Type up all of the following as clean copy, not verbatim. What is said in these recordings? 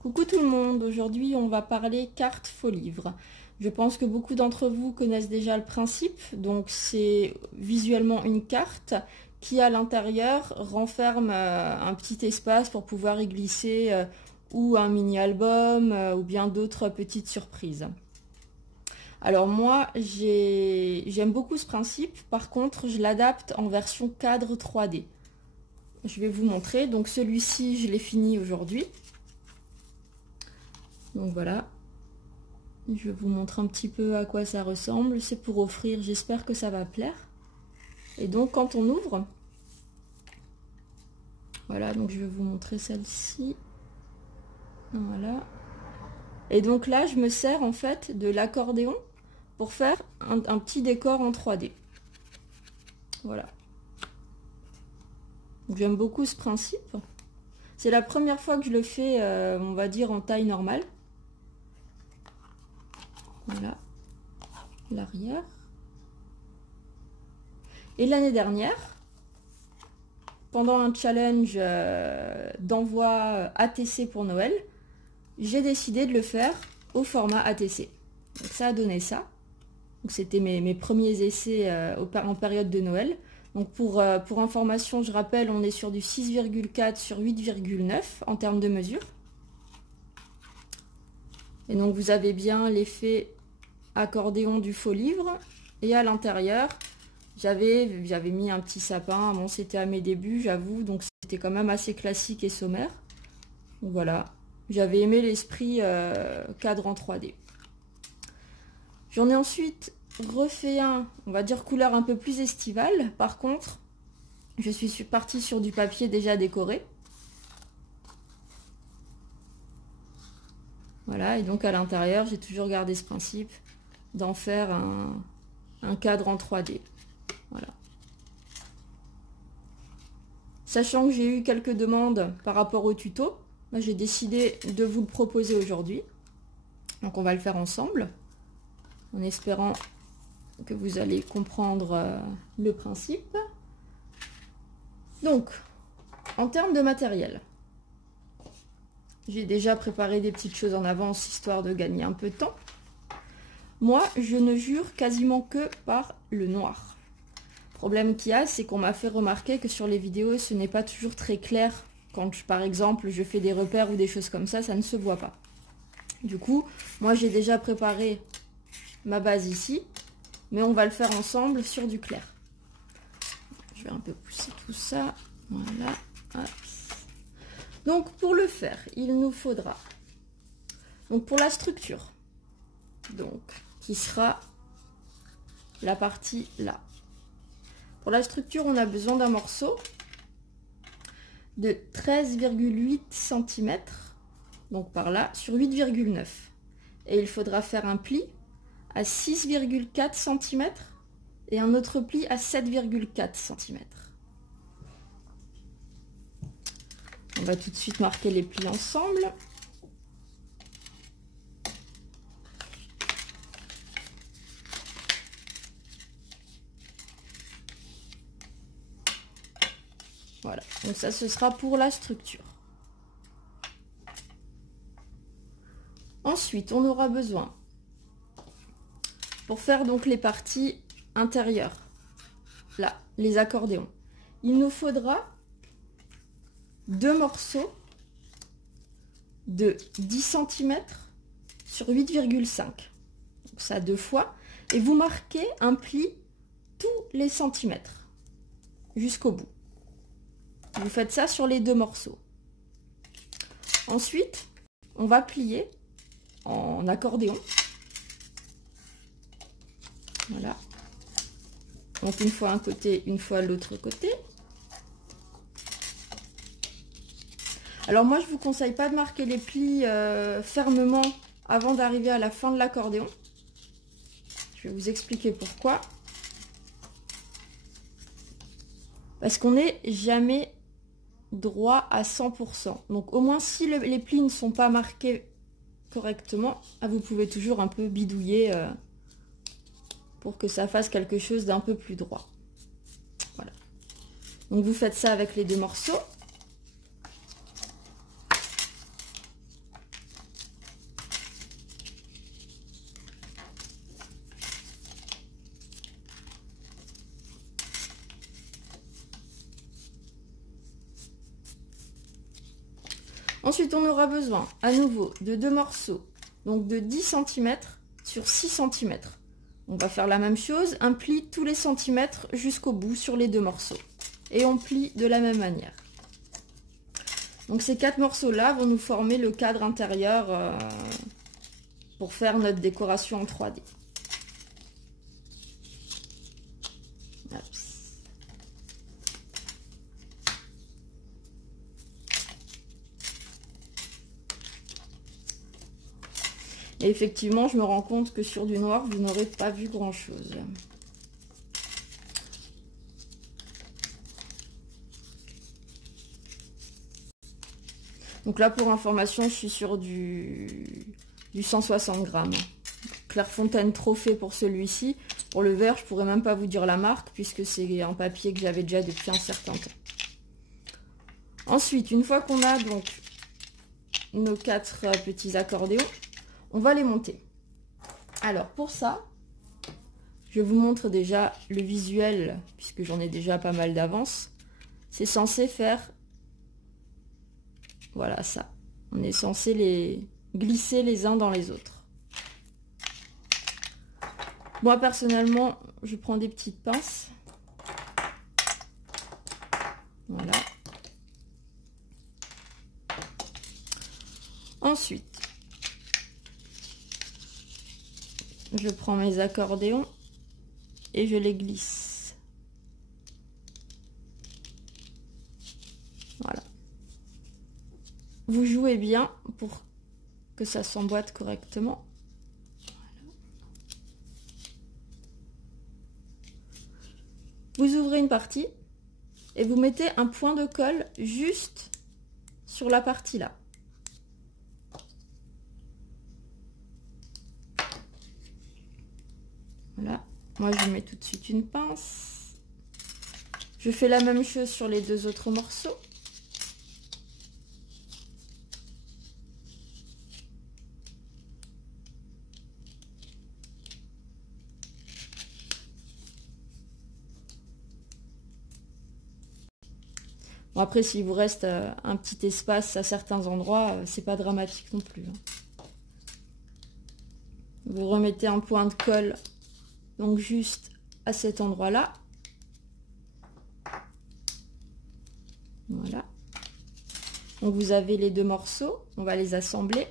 Coucou tout le monde, aujourd'hui on va parler carte faux livre. Je pense que beaucoup d'entre vous connaissent déjà le principe, donc c'est visuellement une carte qui à l'intérieur renferme un petit espace pour pouvoir y glisser ou un mini-album ou bien d'autres petites surprises. Alors moi j'aime beaucoup ce principe, par contre je l'adapte en version cadre 3D. Je vais vous montrer, donc celui-ci je l'ai fini aujourd'hui. Donc voilà, je vais vous montrer un petit peu à quoi ça ressemble. C'est pour offrir, j'espère que ça va plaire. Et donc quand on ouvre, voilà, donc je vais vous montrer celle-ci. Voilà. Et donc là, je me sers en fait de l'accordéon pour faire un petit décor en 3D. Voilà. J'aime beaucoup ce principe. C'est la première fois que je le fais, on va dire, en taille normale. Voilà, l'arrière. Et l'année dernière, pendant un challenge d'envoi ATC pour Noël, j'ai décidé de le faire au format ATC. Donc ça a donné ça. Donc c'était mes premiers essais en période de Noël. Donc pour information, je rappelle, on est sur du 6,4 sur 8,9 en termes de mesure. Et donc vous avez bien l'effet accordéon du faux livre. Et à l'intérieur, j'avais mis un petit sapin. Bon, c'était à mes débuts, j'avoue, donc c'était quand même assez classique et sommaire. Donc voilà, j'avais aimé l'esprit cadre en 3D. J'en ai ensuite refait un, on va dire couleur un peu plus estivale. Par contre, je suis partie sur du papier déjà décoré. Voilà, et donc à l'intérieur, j'ai toujours gardé ce principe d'en faire un cadre en 3D. Voilà. Sachant que j'ai eu quelques demandes par rapport au tuto, j'ai décidé de vous le proposer aujourd'hui. Donc on va le faire ensemble, en espérant que vous allez comprendre le principe. Donc, en termes de matériel, j'ai déjà préparé des petites choses en avance, histoire de gagner un peu de temps. Moi, je ne jure quasiment que par le noir. Le problème qu'il y a, c'est qu'on m'a fait remarquer que sur les vidéos, ce n'est pas toujours très clair. Quand, par exemple, je fais des repères ou des choses comme ça ne se voit pas. Du coup, moi, j'ai déjà préparé ma base ici, mais on va le faire ensemble sur du clair. Je vais un peu pousser tout ça. Voilà. Hop. Donc, pour le faire, il nous faudra... Donc, pour la structure, donc, qui sera la partie là. Pour la structure, on a besoin d'un morceau de 13,8 cm, donc par là, sur 8,9. Et il faudra faire un pli à 6,4 cm et un autre pli à 7,4 cm. On va tout de suite marquer les plis ensemble. Voilà, donc ça ce sera pour la structure. Ensuite, on aura besoin, pour faire donc les parties intérieures, là, les accordéons, il nous faudra 2 morceaux de 10 cm sur 8,5. Donc ça 2 fois. Et vous marquez un pli tous les centimètres jusqu'au bout. Vous faites ça sur les 2 morceaux. Ensuite, on va plier en accordéon. Voilà. Donc une fois un côté, une fois l'autre côté. Alors moi, je vous conseille pas de marquer les plis fermement avant d'arriver à la fin de l'accordéon. Je vais vous expliquer pourquoi. Parce qu'on n'est jamais droit à 100%. Donc au moins si les plis ne sont pas marqués correctement, vous pouvez toujours un peu bidouiller pour que ça fasse quelque chose d'un peu plus droit. Voilà. Donc vous faites ça avec les 2 morceaux. Ensuite, on aura besoin à nouveau de 2 morceaux, donc de 10 cm sur 6 cm. On va faire la même chose, un pli tous les centimètres jusqu'au bout sur les 2 morceaux. Et on plie de la même manière. Donc ces 4 morceaux-là vont nous former le cadre intérieur pour faire notre décoration en 3D. Et effectivement, je me rends compte que sur du noir, vous n'aurez pas vu grand-chose. Donc là, pour information, je suis sur du 160 grammes. Clairefontaine Trophée pour celui-ci. Pour le vert, je pourrais même pas vous dire la marque, puisque c'est un papier que j'avais déjà depuis un certain temps. Ensuite, une fois qu'on a donc nos 4 petits accordéons, on va les monter. Alors pour ça, je vous montre déjà le visuel, puisque j'en ai déjà pas mal d'avance. C'est censé faire, voilà ça. On est censé les glisser les uns dans les autres. Moi personnellement, je prends des petites pinces. Voilà. Ensuite, je prends mes accordéons et je les glisse. Voilà. Vous jouez bien pour que ça s'emboîte correctement. Voilà. Vous ouvrez une partie et vous mettez un point de colle juste sur la partie là. Voilà, moi je mets tout de suite une pince. Je fais la même chose sur les 2 autres morceaux. Bon, après, s'il vous reste un petit espace à certains endroits, c'est pas dramatique non plus. Vous remettez un point de colle. Donc juste à cet endroit-là. Voilà. Donc vous avez les 2 morceaux. On va les assembler.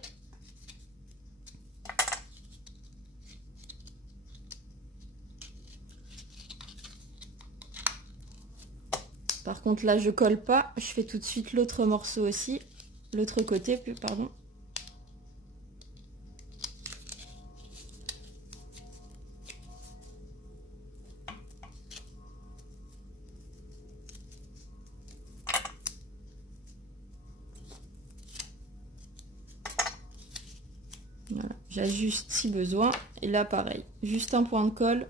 Par contre là je colle pas. Je fais tout de suite l'autre morceau aussi. L'autre côté, pardon. Voilà, j'ajuste si besoin. Et là, pareil, juste un point de colle.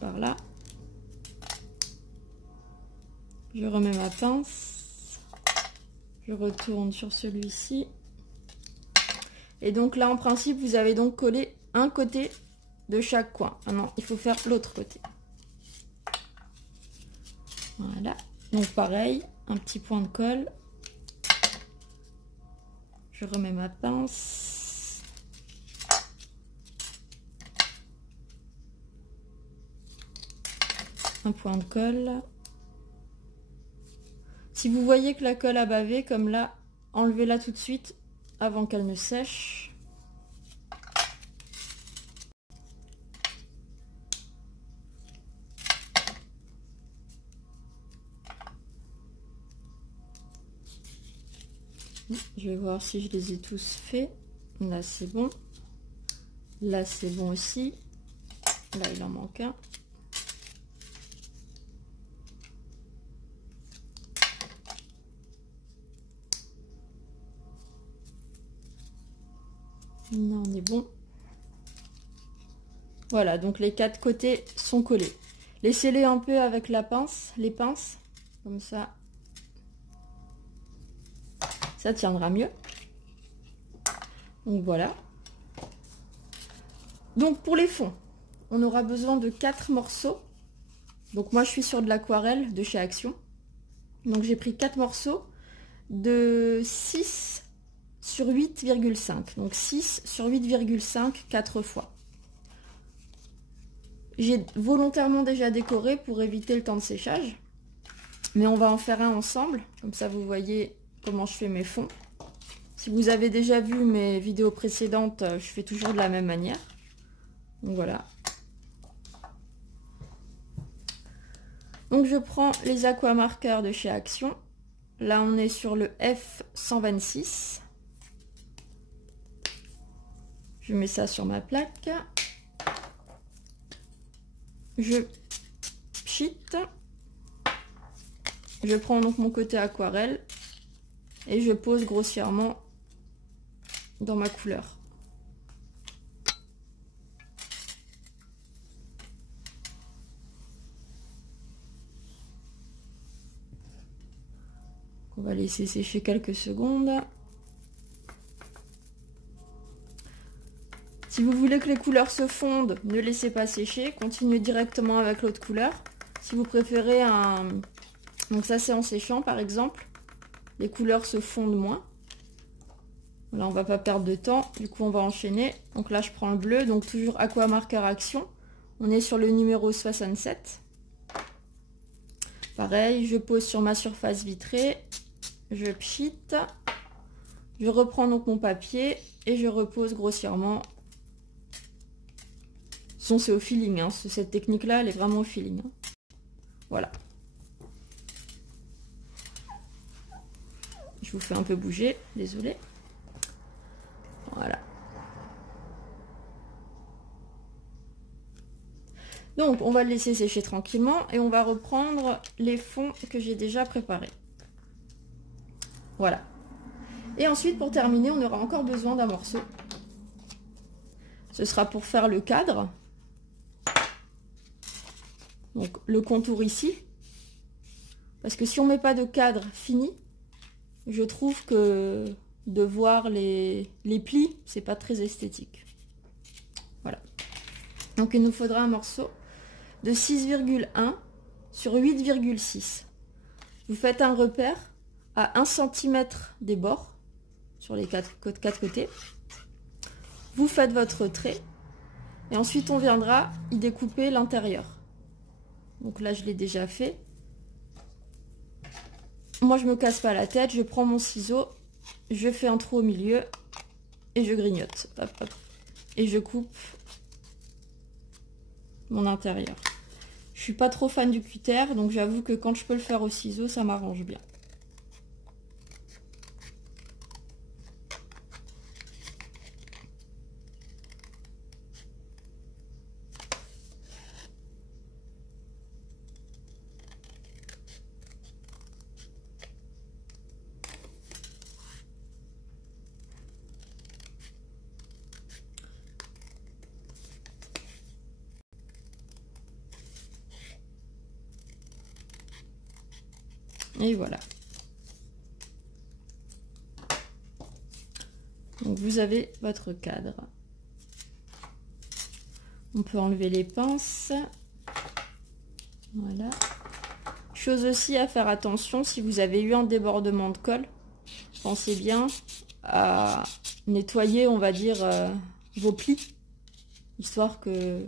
Par là. Je remets ma pince. Je retourne sur celui-ci. Et donc là, en principe, vous avez donc collé un côté de chaque coin. Maintenant, il faut faire l'autre côté. Voilà. Donc pareil, un petit point de colle. Je remets ma pince. Un point de colle. Si vous voyez que la colle a bavé, comme là, enlevez-la tout de suite avant qu'elle ne sèche. Je vais voir si je les ai tous faits. Là, c'est bon. Là, c'est bon aussi. Là, il en manque un. Là, on est bon. Voilà, donc les 4 côtés sont collés. Laissez-les un peu avec la pince, les pinces, comme ça. Ça tiendra mieux. Donc voilà. Donc pour les fonds, on aura besoin de 4 morceaux. Donc moi je suis sur de l'aquarelle de chez Action. Donc j'ai pris 4 morceaux de 6 sur 8,5. Donc 6 sur 8,5, 4 fois. J'ai volontairement déjà décoré pour éviter le temps de séchage. Mais on va en faire un ensemble. Comme ça vous voyez comment je fais mes fonds. Si vous avez déjà vu mes vidéos précédentes, je fais toujours de la même manière. Donc voilà. Donc je prends les aquamarqueurs de chez Action. Là on est sur le F126. Je mets ça sur ma plaque. Je pchite. Je prends donc mon côté aquarelle et je pose grossièrement dans ma couleur. On va laisser sécher quelques secondes. Si vous voulez que les couleurs se fondent, ne laissez pas sécher, continuez directement avec l'autre couleur. Si vous préférez un... Donc ça c'est en séchant par exemple, les couleurs se fondent moins. Là on va pas perdre de temps, du coup on va enchaîner. Donc là je prends le bleu, donc toujours aquamarqueur Action. On est sur le numéro 67. Pareil, je pose sur ma surface vitrée, je pchite, je reprends donc mon papier et je repose grossièrement. C'est au feeling, hein. Cette technique là elle est vraiment au feeling, hein. Voilà. Je vous fais un peu bouger, désolé. Voilà. Donc on va le laisser sécher tranquillement et on va reprendre les fonds que j'ai déjà préparés. Voilà. Et ensuite pour terminer on aura encore besoin d'un morceau. Ce sera pour faire le cadre. Donc le contour ici. Parce que si on ne met pas de cadre fini, je trouve que de voir les plis, c'est pas très esthétique. Voilà. Donc il nous faudra un morceau de 6,1 sur 8,6. Vous faites un repère à 1 cm des bords, sur les quatre côtés. Vous faites votre trait. Et ensuite on viendra y découper l'intérieur. Donc là je l'ai déjà fait. Moi je me casse pas la tête, je prends mon ciseau, je fais un trou au milieu et je grignote. Hop, hop. Et je coupe mon intérieur. Je suis pas trop fan du cutter, donc j'avoue que quand je peux le faire au ciseau, ça m'arrange bien. Et voilà. Donc vous avez votre cadre. On peut enlever les pinces. Voilà. Chose aussi à faire attention, si vous avez eu un débordement de colle, pensez bien à nettoyer, on va dire, vos plis, histoire que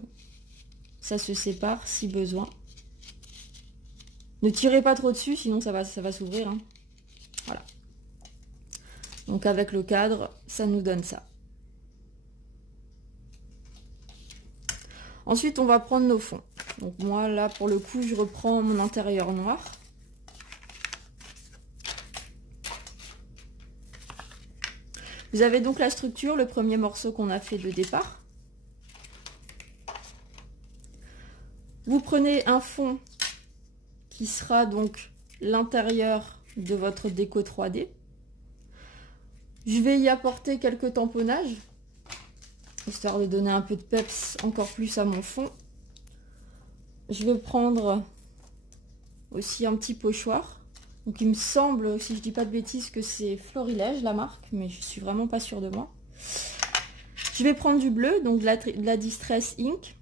ça se sépare si besoin. Ne tirez pas trop dessus, sinon ça va s'ouvrir, hein. Voilà. Donc avec le cadre, ça nous donne ça. Ensuite, on va prendre nos fonds. Donc moi, là, pour le coup, je reprends mon intérieur noir. Vous avez donc la structure, le premier morceau qu'on a fait de départ. Vous prenez un fond qui sera donc l'intérieur de votre déco 3D. Je vais y apporter quelques tamponnages, histoire de donner un peu de peps encore plus à mon fond. Je vais prendre aussi un petit pochoir. Donc il me semble, si je dis pas de bêtises, que c'est Florilège la marque, mais je suis vraiment pas sûre de moi. Je vais prendre du bleu, donc de la Distress Ink.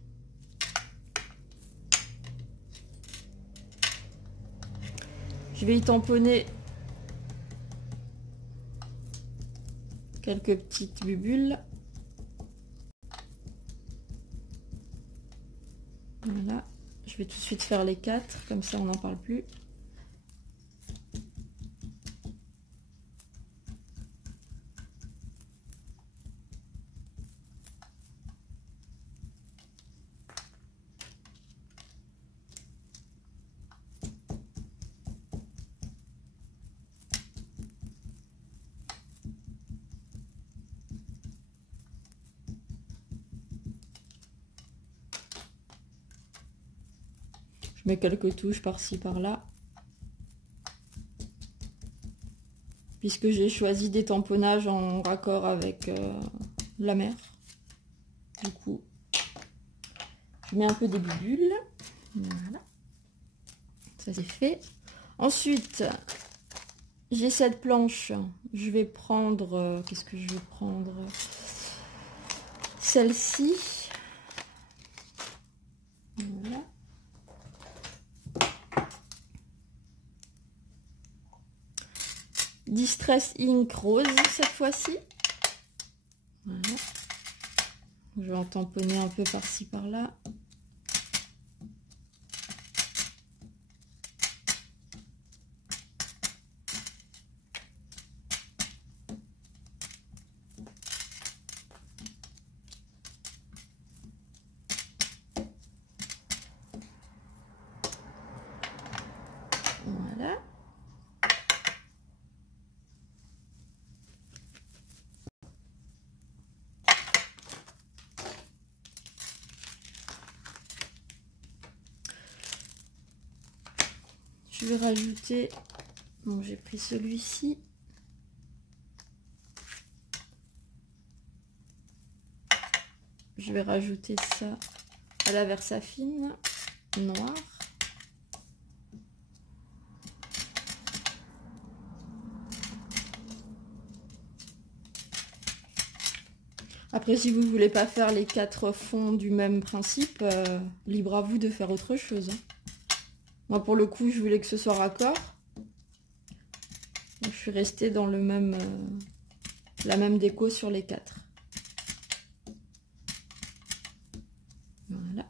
Je vais y tamponner quelques petites bulles. Voilà. Je vais tout de suite faire les 4, comme ça on n'en parle plus. Je mets quelques touches par-ci par-là. Puisque j'ai choisi des tamponnages en raccord avec la mer. Du coup, je mets un peu des bulles. Voilà. Ça c'est fait. Ensuite, j'ai cette planche. Je vais prendre... qu'est-ce que je vais prendre? Celle-ci. Voilà. Distress Ink Rose cette fois-ci. Voilà. Je vais en tamponner un peu par-ci par-là. Voilà. Je vais rajouter, bon j'ai pris celui-ci. Je vais rajouter ça à la Versafine noire. Après, si vous ne voulez pas faire les 4 fonds du même principe, libre à vous de faire autre chose. Moi, pour le coup, je voulais que ce soit raccord. Donc, je suis restée dans le même, la même déco sur les 4. Voilà.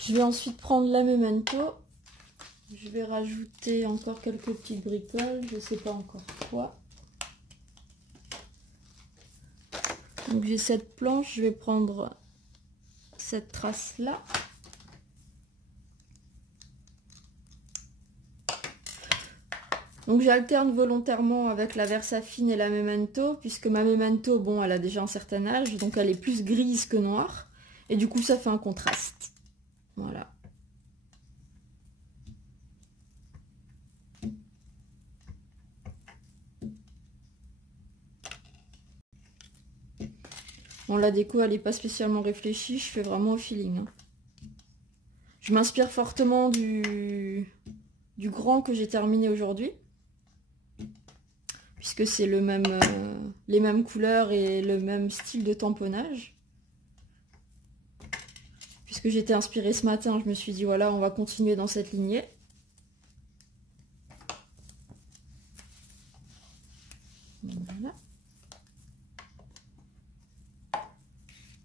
Je vais ensuite prendre la Memento. Je vais rajouter encore quelques petites bricoles, je ne sais pas encore quoi. Donc j'ai cette planche, je vais prendre cette trace là. Donc j'alterne volontairement avec la Versafine et la Memento, puisque ma Memento, bon, elle a déjà un certain âge, donc elle est plus grise que noire. Et du coup ça fait un contraste. Voilà. Bon, la déco, elle n'est pas spécialement réfléchie, je fais vraiment au feeling. Hein. Je m'inspire fortement du grand que j'ai terminé aujourd'hui. Puisque c'est le même, les mêmes couleurs et le même style de tamponnage. Puisque j'étais inspirée ce matin, je me suis dit, voilà, on va continuer dans cette lignée. Voilà.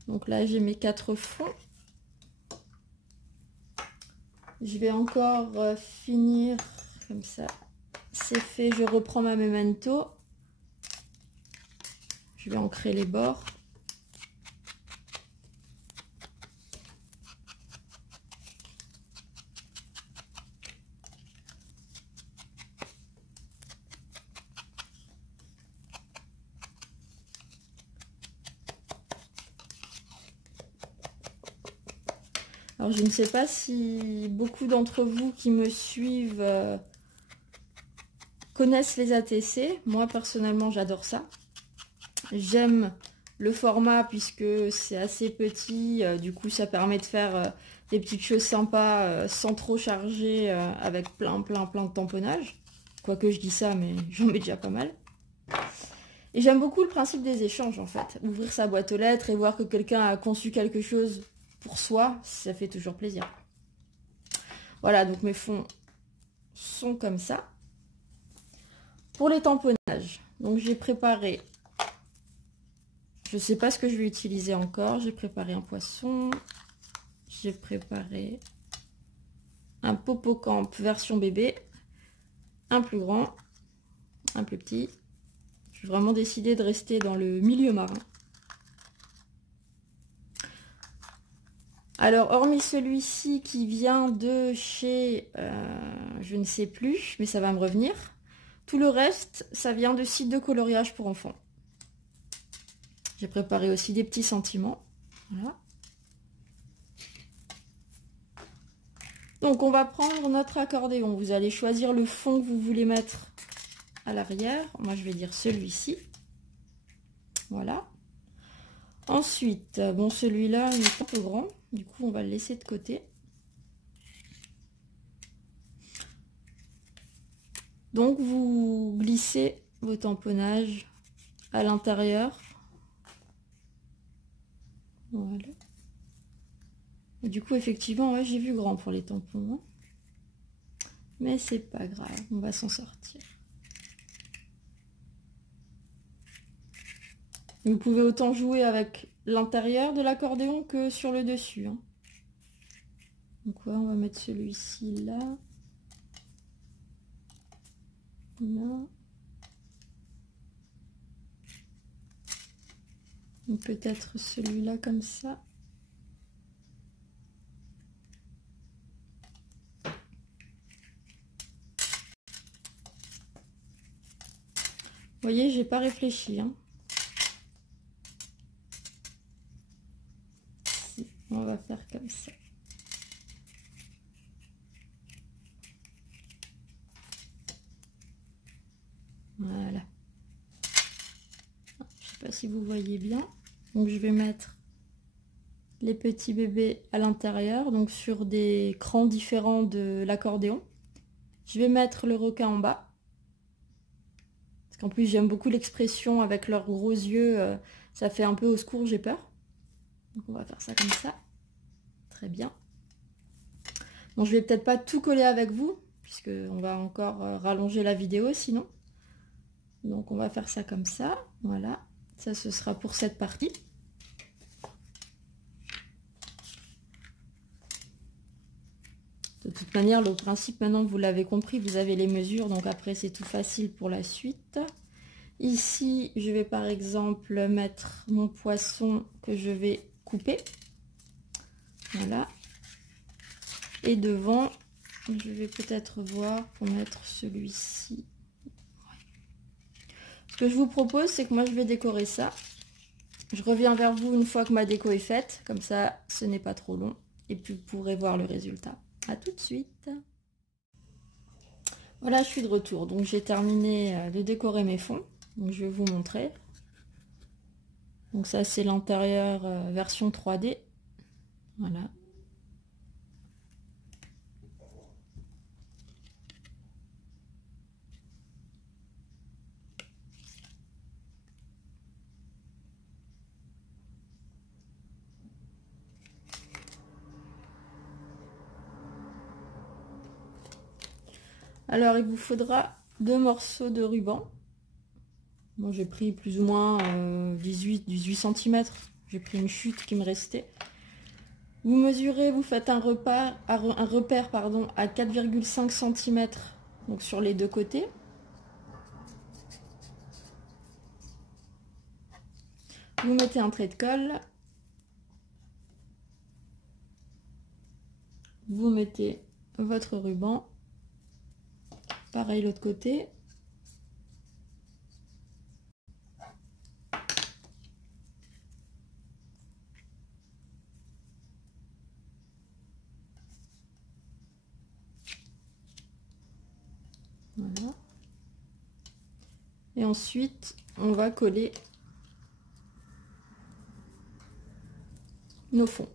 Donc là, j'ai mes 4 fonds. Je vais encore finir comme ça. C'est fait, je reprends ma Memento. Je vais ancrer les bords. Alors je ne sais pas si beaucoup d'entre vous qui me suivent connaissent les ATC. Moi personnellement j'adore ça. J'aime le format puisque c'est assez petit, du coup ça permet de faire des petites choses sympas sans trop charger avec plein de tamponnages. Quoique je dis ça mais j'en mets déjà pas mal. Et j'aime beaucoup le principe des échanges en fait. Ouvrir sa boîte aux lettres et voir que quelqu'un a conçu quelque chose pour soi, ça fait toujours plaisir. Voilà, donc mes fonds sont comme ça. Pour les tamponnages, donc j'ai préparé, je ne sais pas ce que je vais utiliser encore, j'ai préparé un poisson, j'ai préparé un Popocamp version bébé, un plus grand, un plus petit. J'ai vraiment décidé de rester dans le milieu marin. Alors, hormis celui-ci qui vient de chez, je ne sais plus, mais ça va me revenir. Tout le reste, ça vient de sites de coloriage pour enfants. J'ai préparé aussi des petits sentiments. Voilà. Donc, on va prendre notre accordéon. Vous allez choisir le fond que vous voulez mettre à l'arrière. Moi, je vais dire celui-ci. Voilà. Ensuite, bon, celui-là, il est un peu grand. Du coup, on va le laisser de côté. Donc, vous glissez vos tamponnages à l'intérieur. Voilà. Et du coup, effectivement, ouais, j'ai vu grand pour les tampons. Hein. Mais c'est pas grave, on va s'en sortir. Vous pouvez autant jouer avec l'intérieur de l'accordéon que sur le dessus. Hein. Donc ouais, on va mettre celui-ci là. Là. Peut-être celui-là comme ça. Vous voyez, j'ai pas réfléchi. Hein. Si, on va faire comme ça. Voilà. Je sais pas si vous voyez bien. Donc je vais mettre les petits bébés à l'intérieur, donc sur des crans différents de l'accordéon. Je vais mettre le requin en bas. Parce qu'en plus j'aime beaucoup l'expression avec leurs gros yeux, ça fait un peu au secours, j'ai peur. Donc on va faire ça comme ça. Très bien. Bon, je vais peut-être pas tout coller avec vous, puisque on va encore rallonger la vidéo sinon. Donc on va faire ça comme ça. Voilà. Ça, ce sera pour cette partie. De toute manière, le principe, maintenant vous l'avez compris, vous avez les mesures, donc après c'est tout facile pour la suite. Ici, je vais par exemple mettre mon poisson que je vais couper. Voilà. Et devant, je vais peut-être voir pour mettre celui-ci. Ce que je vous propose, c'est que moi je vais décorer ça. Je reviens vers vous une fois que ma déco est faite, comme ça ce n'est pas trop long. Et puis vous pourrez voir le résultat. A tout de suite. Voilà, je suis de retour. Donc j'ai terminé de décorer mes fonds. Donc je vais vous montrer. Donc ça c'est l'intérieur version 3D. Voilà. Alors il vous faudra 2 morceaux de ruban. Moi j'ai pris plus ou moins 18 cm. J'ai pris une chute qui me restait. Vous mesurez, vous faites un repère à 4,5 cm donc sur les deux côtés. Vous mettez un trait de colle. Vous mettez votre ruban. Pareil l'autre côté. Voilà. Et ensuite, on va coller nos fonds.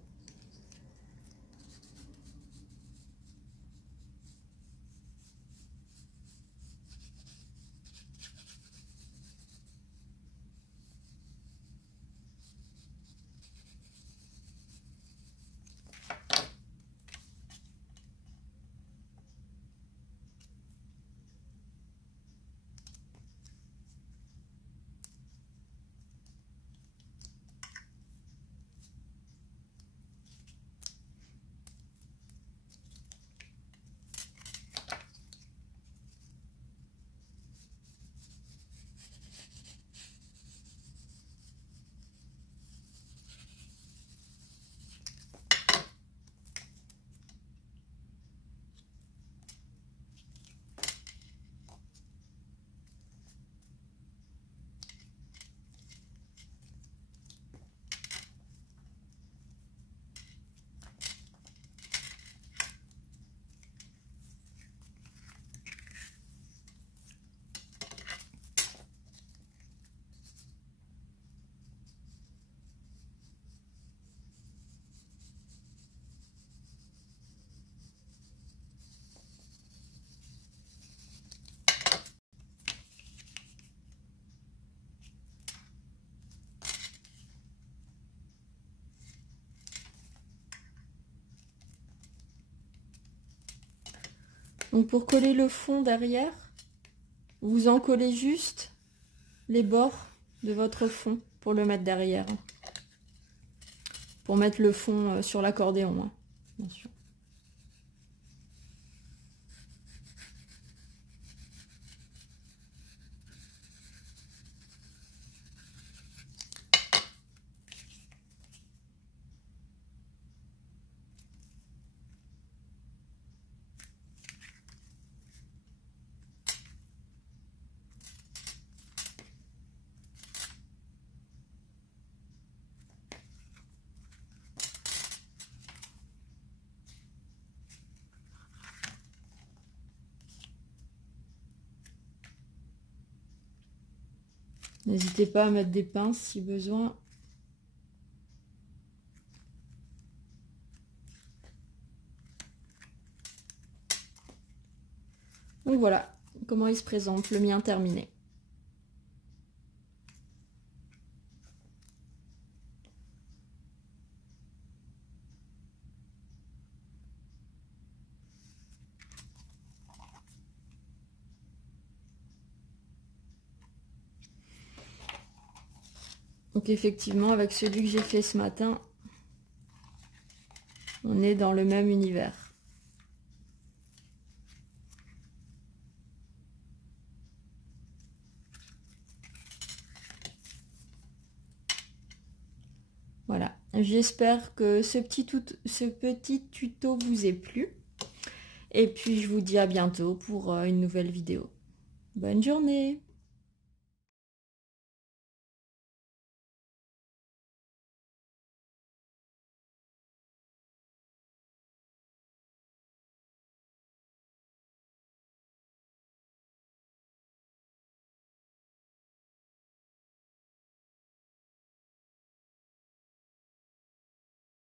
Donc pour coller le fond derrière, vous en collez juste les bords de votre fond pour le mettre derrière. Pour mettre le fond sur l'accordéon, hein, bien sûr. N'hésitez pas à mettre des pinces si besoin. Donc voilà comment il se présente, le mien terminé. Donc effectivement, avec celui que j'ai fait ce matin, on est dans le même univers. Voilà, j'espère que ce petit tuto vous ait plu. Et puis je vous dis à bientôt pour une nouvelle vidéo. Bonne journée!